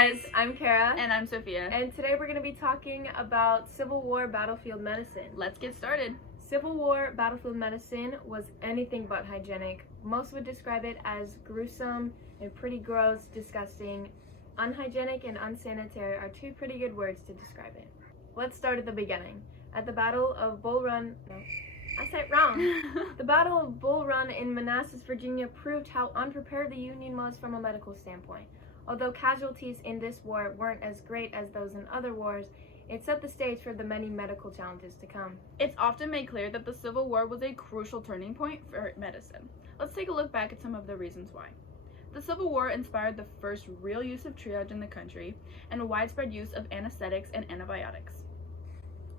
guys, I'm Kara. And I'm Sophia. And today we're going to be talking about Civil War battlefield medicine. Let's get started. Civil War battlefield medicine was anything but hygienic. Most would describe it as gruesome and pretty gross, disgusting. Unhygienic and unsanitary are two pretty good words to describe it. Let's start at the beginning. At the Battle of Bull Run... No, I said it wrong. The Battle of Bull Run in Manassas, Virginia proved how unprepared the Union was from a medical standpoint. Although casualties in this war weren't as great as those in other wars, it set the stage for the many medical challenges to come. It's often made clear that the Civil War was a crucial turning point for medicine. Let's take a look back at some of the reasons why. The Civil War inspired the first real use of triage in the country and a widespread use of anesthetics and antibiotics.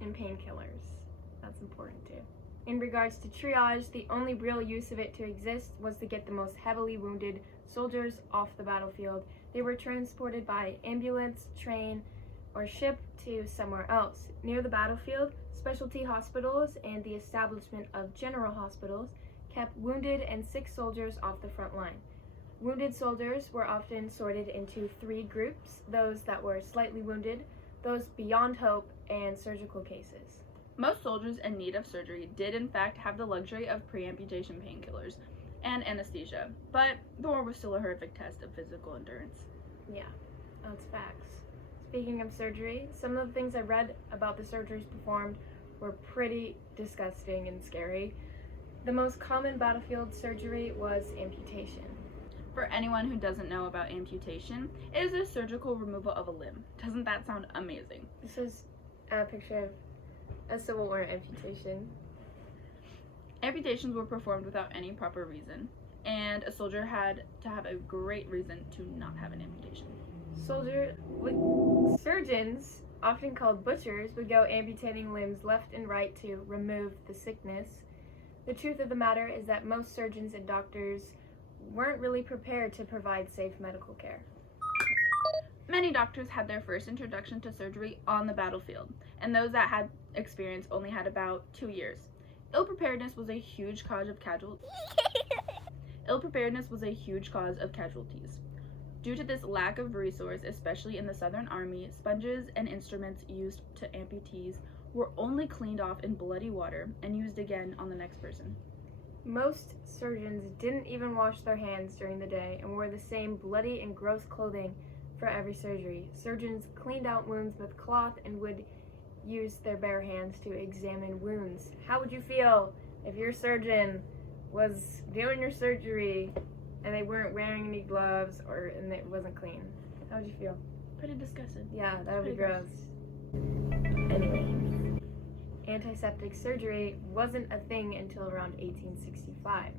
And painkillers. That's important too. In regards to triage, the only real use of it to exist was to get the most heavily wounded soldiers off the battlefield. They were transported by ambulance, train, or ship to somewhere else. Near the battlefield, specialty hospitals and the establishment of general hospitals kept wounded and sick soldiers off the front line. Wounded soldiers were often sorted into three groups: those that were slightly wounded, those beyond hope, and surgical cases. Most soldiers in need of surgery did in fact have the luxury of pre-amputation painkillers and anesthesia, but the war was still a horrific test of physical endurance. Yeah, that's facts. Speaking of surgery, some of the things I read about the surgeries performed were pretty disgusting and scary. The most common battlefield surgery was amputation. For anyone who doesn't know about amputation, it is a surgical removal of a limb. Doesn't that sound amazing? This is a picture of a Civil War amputation. Amputations were performed without any proper reason, and a soldier had to have a great reason to not have an amputation. Surgeons, often called butchers, would go amputating limbs left and right to remove the sickness. The truth of the matter is that most surgeons and doctors weren't really prepared to provide safe medical care. Many doctors had their first introduction to surgery on the battlefield, and those that had experience only had about 2 years. Ill preparedness was a huge cause of casualties. Due to this lack of resource, especially in the Southern Army, sponges and instruments used to amputees were only cleaned off in bloody water and used again on the next person. Most surgeons didn't even wash their hands during the day and wore the same bloody and gross clothing for every surgery. Surgeons cleaned out wounds with cloth and would use their bare hands to examine wounds. How would you feel if your surgeon was doing your surgery and they weren't wearing any gloves and it wasn't clean? How would you feel? Pretty disgusted. Yeah, that would be gross. Anyway, antiseptic surgery wasn't a thing until around 1865.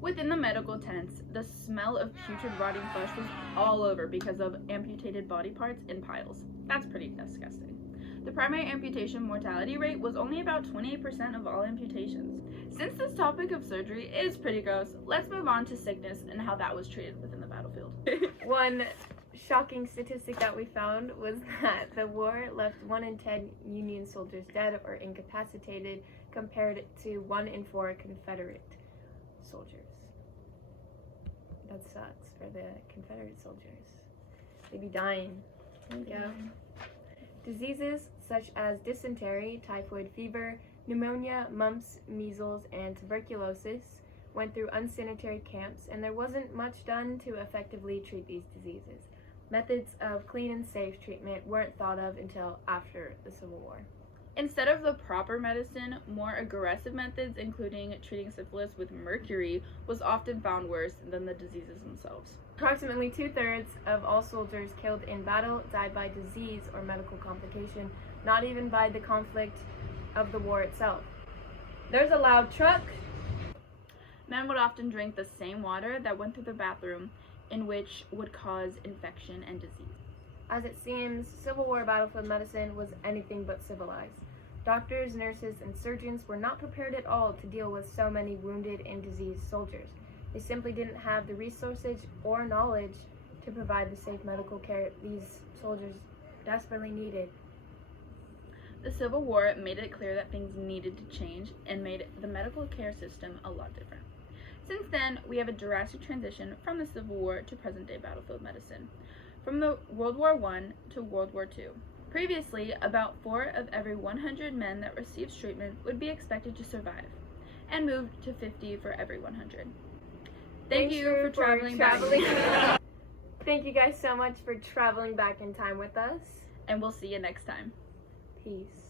Within the medical tents, the smell of putrid rotting flesh was all over because of amputated body parts in piles. That's pretty disgusting. The primary amputation mortality rate was only about 28% of all amputations. Since this topic of surgery is pretty gross, let's move on to sickness and how that was treated within the battlefield. One shocking statistic that we found was that the war left 1 in 10 Union soldiers dead or incapacitated compared to 1 in 4 Confederate soldiers. That sucks for the Confederate soldiers. They'd be dying. Yeah. Diseases such as dysentery, typhoid fever, pneumonia, mumps, measles, and tuberculosis went through unsanitary camps, and there wasn't much done to effectively treat these diseases. Methods of clean and safe treatment weren't thought of until after the Civil War. Instead of the proper medicine, more aggressive methods, including treating syphilis with mercury, was often found worse than the diseases themselves. Approximately 2/3 of all soldiers killed in battle died by disease or medical complication, not even by the conflict of the war itself. There's a loud truck. Men would often drink the same water that went through the bathroom, in which would cause infection and disease. As it seems, Civil War battlefield medicine was anything but civilized. Doctors, nurses, and surgeons were not prepared at all to deal with so many wounded and diseased soldiers. They simply didn't have the resources or knowledge to provide the safe medical care these soldiers desperately needed. The Civil War made it clear that things needed to change and made the medical care system a lot different. Since then, we have a drastic transition from the Civil War to present-day battlefield medicine. from the World War I to World War II. Previously, about 4 of every 100 men that received treatment would be expected to survive, and moved to 50 for every 100. Thank you for traveling back. Thank you guys so much for traveling back in time with us. And we'll see you next time. Peace.